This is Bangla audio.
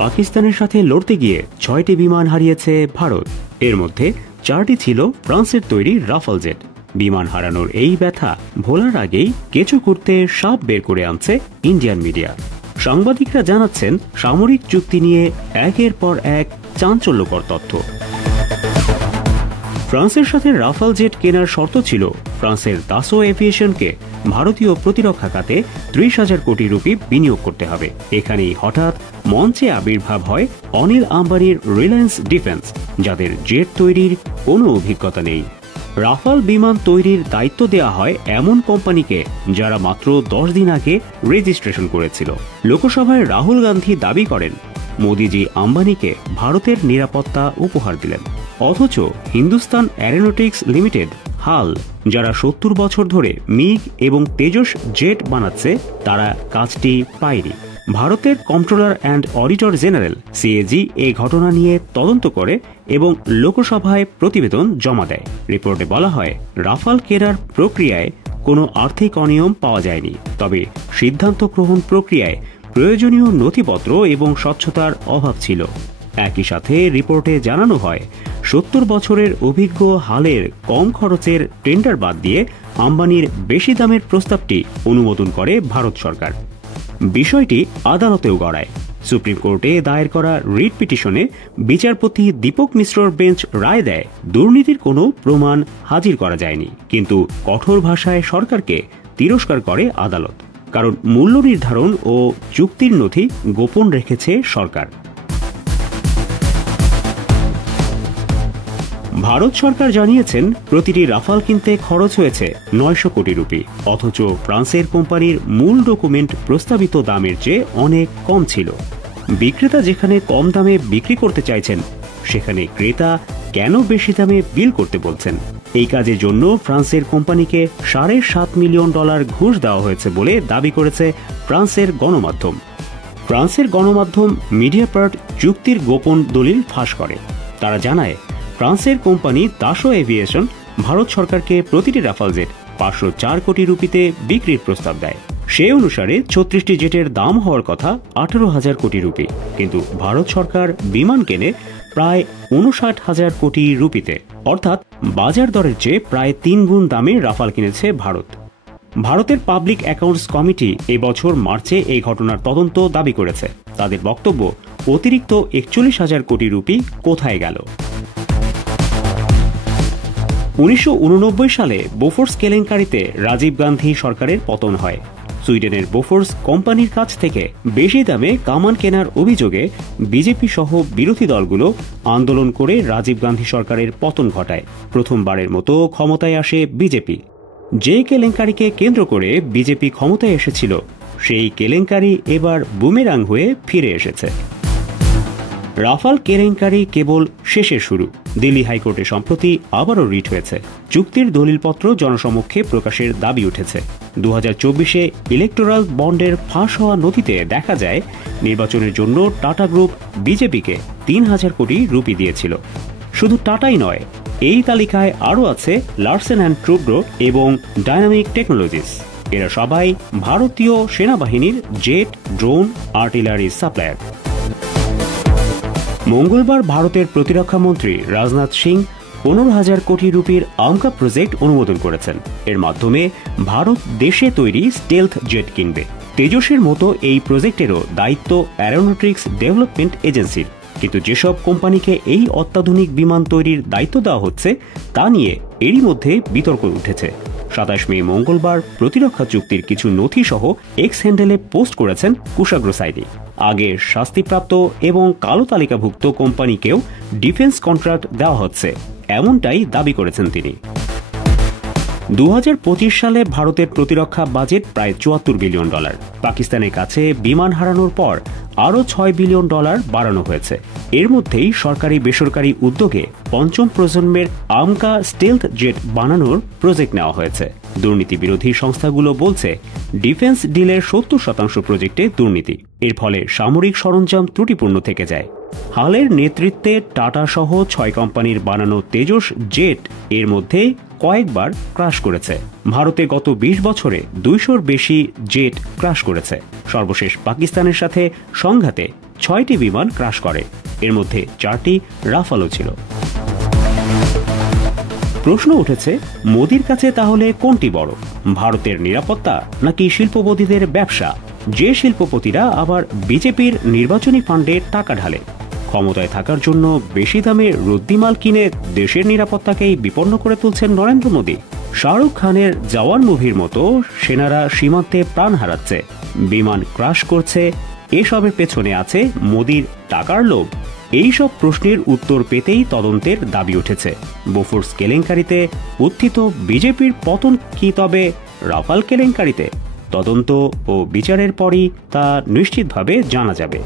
পাকিস্তানের সাথে লড়তে গিয়ে 6টি বিমান হারিয়েছে ভারত। এর মধ্যে 4টি ছিল ফ্রান্সের তৈরি রাফাল জেট। বিমান হারানোর এই ব্যথা ভোলার আগেই কেঁচো করতে সাপ বের করে আনছে ইন্ডিয়ান মিডিয়া। সাংবাদিকরা জানাচ্ছেন সামরিক চুক্তি নিয়ে একের পর এক চাঞ্চল্যকর তথ্য। ফ্রান্সের সাথে রাফাল জেট কেনার শর্ত ছিল ফ্রান্সের দাসো এভিয়েশনকে ভারতীয় প্রতিরক্ষা খাতে 30,000 কোটি রুপি বিনিয়োগ করতে হবে। এখানেই হঠাৎ মঞ্চে আবির্ভাব হয় অনিল আম্বানির রিলায়েন্স ডিফেন্স, যাদের জেট তৈরির কোনো অভিজ্ঞতা নেই। রাফাল বিমান তৈরির দায়িত্ব দেওয়া হয় এমন কোম্পানিকে যারা মাত্র 10 দিন আগে রেজিস্ট্রেশন করেছিল। লোকসভায় রাহুল গান্ধী দাবি করেন মোদিজি আম্বানিকে ভারতের নিরাপত্তা উপহার দিলেন, অথচ হিন্দুস্তান অ্যারোনটিক্স লিমিটেড হাল, যারা 70 বছর ধরে মিগ এবং তেজস জেট বানাচ্ছে, তারা কাজটি পায়নি। ভারতের controller and auditor general CAG এই ঘটনা নিয়ে তদন্ত করে এবং লোকসভায় প্রতিবেদন জমা দেয়। রিপোর্টে বলা হয়, রাফাল কেনার প্রক্রিয়ায় কোনো আর্থিক অনিয়ম পাওয়া যায়নি, তবে সিদ্ধান্ত গ্রহণ প্রক্রিয়ায় প্রয়োজনীয় নথিপত্র এবং স্বচ্ছতার অভাব ছিল। একই সাথে রিপোর্টে জানানো হয় 70 বছরের অভিজ্ঞ হালের কম খরচের টেন্ডার বাদ দিয়ে আম্বানির বেশি দামের প্রস্তাবটি অনুমোদন করে ভারত সরকার। বিষয়টি আদালতেও গড়ায়। সুপ্রিম কোর্টে দায়ের করা রিট পিটিশনে বিচারপতি দীপক মিশ্রর বেঞ্চ রায় দেয় দুর্নীতির কোনো প্রমাণ হাজির করা যায়নি, কিন্তু কঠোর ভাষায় সরকারকে তিরস্কার করে আদালত, কারণ মূল্য নির্ধারণ ও চুক্তির নথি গোপন রেখেছে সরকার। ভারত সরকার জানিয়েছেন প্রতিটি রাফাল কিনতে খরচ হয়েছে 900 কোটি রুপি, অথচ ফ্রান্সের কোম্পানির মূল ডকুমেন্ট প্রস্তাবিত দামের চেয়ে অনেক কম ছিল। বিক্রেতা যেখানে কম দামে বিক্রি করতে চাইছেন, সেখানে ক্রেতা কেন বেশি দামে বিল করতে বলছেন? এই কাজের জন্য ফ্রান্সের কোম্পানিকে $7.5 মিলিয়ন ঘুষ দেওয়া হয়েছে বলে দাবি করেছে ফ্রান্সের গণমাধ্যম। ফ্রান্সের গণমাধ্যম মিডিয়াপার্ট চুক্তির গোপন দলিল ফাঁস করে। তারা জানায়, ফ্রান্সের কোম্পানি দাসো এভিয়েশন ভারত সরকারকে প্রতিটি রাফাল জেট 504 কোটি রুপিতে বিক্রির প্রস্তাব দেয়। সে অনুসারে 36টি জেটের দাম হওয়ার কথা 18,000 কোটি রুপি, কিন্তু ভারত সরকার বিমান কেনে প্রায় 59,000 কোটি রুপিতে, অর্থাৎ বাজার দরের চেয়ে প্রায় 3 গুণ দামে রাফাল কিনেছে ভারত। ভারতের পাবলিক অ্যাকাউন্টস কমিটি এই বছর মার্চে এই ঘটনার তদন্ত দাবি করেছে। তাদের বক্তব্য, অতিরিক্ত 41,000 কোটি রুপি কোথায় গেল? 1989 সালে বোফোর্স কেলেঙ্কারিতে রাজীব গান্ধী সরকারের পতন হয়। সুইডেনের বোফোর্স কোম্পানির কাছ থেকে বেশি দামে কামান কেনার অভিযোগে বিজেপি সহ বিরোধী দলগুলো আন্দোলন করে রাজীব গান্ধী সরকারের পতন ঘটায়। প্রথমবারের মতো ক্ষমতায় আসে বিজেপি। যে কেলেঙ্কারিকে কেন্দ্র করে বিজেপি ক্ষমতায় এসেছিল, সেই কেলেঙ্কারি এবার বুমেরাং হয়ে ফিরে এসেছে। রাফাল কেলেঙ্কারি কেবল শেষের শুরু। দিল্লি হাইকোর্টে সম্প্রতি আবারও রিট হয়েছে। চুক্তির দলিলপত্র জনসমক্ষে প্রকাশের দাবি উঠেছে। 2024-এ ইলেকটোরাল বন্ডের ফাঁস হওয়া নথিতে দেখা যায়, নির্বাচনের জন্য টাটা গ্রুপ বিজেপিকে 3,000 কোটি রুপি দিয়েছিল। শুধু টাটাই নয়, এই তালিকায় আরও আছে লার্সেন অ্যান্ড টুব্রো এবং ডাইনামিক টেকনোলজিস। এরা সবাই ভারতীয় সেনাবাহিনীর জেট, ড্রোন, আর্টিলারি সাপ্লায়ার। মঙ্গলবার ভারতের প্রতিরক্ষা মন্ত্রী রাজনাথ সিং 15,000 কোটি রুপির আমকা প্রজেক্ট অনুমোদন করেছেন। এর মাধ্যমে ভারত দেশে তৈরি স্টেলথ জেট কিনবে। তেজসের মতো এই প্রজেক্টেরও দায়িত্ব অ্যারোনটিক্স ডেভেলপমেন্ট এজেন্সির, কিন্তু যেসব কোম্পানিকে এই অত্যাধুনিক বিমান তৈরির দায়িত্ব দেওয়া হচ্ছে, তা নিয়ে এরই মধ্যে বিতর্ক উঠেছে। 27 মে মঙ্গলবার প্রতিরক্ষা চুক্তির কিছু নথি সহ এক্স হ্যান্ডেলে পোস্ট করেছেন কুশাগ্র সাইদি। আগে শাস্তিপ্রাপ্ত এবং কালো তালিকাভুক্ত কোম্পানিকেও ডিফেন্স কন্ট্রাক্ট দেওয়া হচ্ছে, এমনটাই দাবি করেছেন তিনি। 2025 সালে ভারতের প্রতিরক্ষা বাজেট প্রায় $74 বিলিয়ন। পাকিস্তানের কাছে বিমান হারানোর পর আরও $6 বিলিয়ন বাড়ানো হয়েছে। এর মধ্যেই সরকারি বেসরকারি উদ্যোগে 5ম প্রজন্মের আমকা স্টেলথ জেট বানানোর প্রজেক্ট নেওয়া হয়েছে। দুর্নীতি বিরোধী সংস্থাগুলো বলছে, ডিফেন্স ডিলের 70% প্রজেক্টে দুর্নীতি। এর ফলে সামরিক সরঞ্জাম ত্রুটিপূর্ণ থেকে যায়। হালের নেতৃত্বে টাটা সহ 6 কোম্পানির বানানো তেজস জেট এর মধ্যে কয়েকবার ক্রাশ করেছে। ভারতে গত 20 বছরে 200-র বেশি জেট ক্রাশ করেছে। সর্বশেষ পাকিস্তানের সাথে সংঘাতে 6টি বিমান ক্র্যাশ করে, এর মধ্যে 4টি রাফালও ছিল। প্রশ্ন উঠেছে, মোদির কাছে তাহলে কোনটি বড়, ভারতের নিরাপত্তা নাকি শিল্পপতিদের ব্যবসা? যে শিল্পপতিরা আবার বিজেপির নির্বাচনী ফান্ডে টাকা ঢালে, ক্ষমতায় থাকার জন্য বেশি দামে রদ্দিমাল কিনে দেশের নিরাপত্তাকেই বিপন্ন করে তুলছেন নরেন্দ্র মোদী। শাহরুখ খানের জওয়ান মুভির মতো সেনারা সীমান্তে প্রাণ হারাচ্ছে, বিমান ক্র্যাশ করছে, এসবের পেছনে আছে মোদির টাকার লোভ। এইসব প্রশ্নের উত্তর পেতেই তদন্তের দাবি উঠেছে। বোফোর্স কেলেঙ্কারিতে উত্থিত বিজেপির পতন কি তবে রাফাল কেলেঙ্কারিতে? তদন্ত ও বিচারের পরই তা নিশ্চিতভাবে জানা যাবে।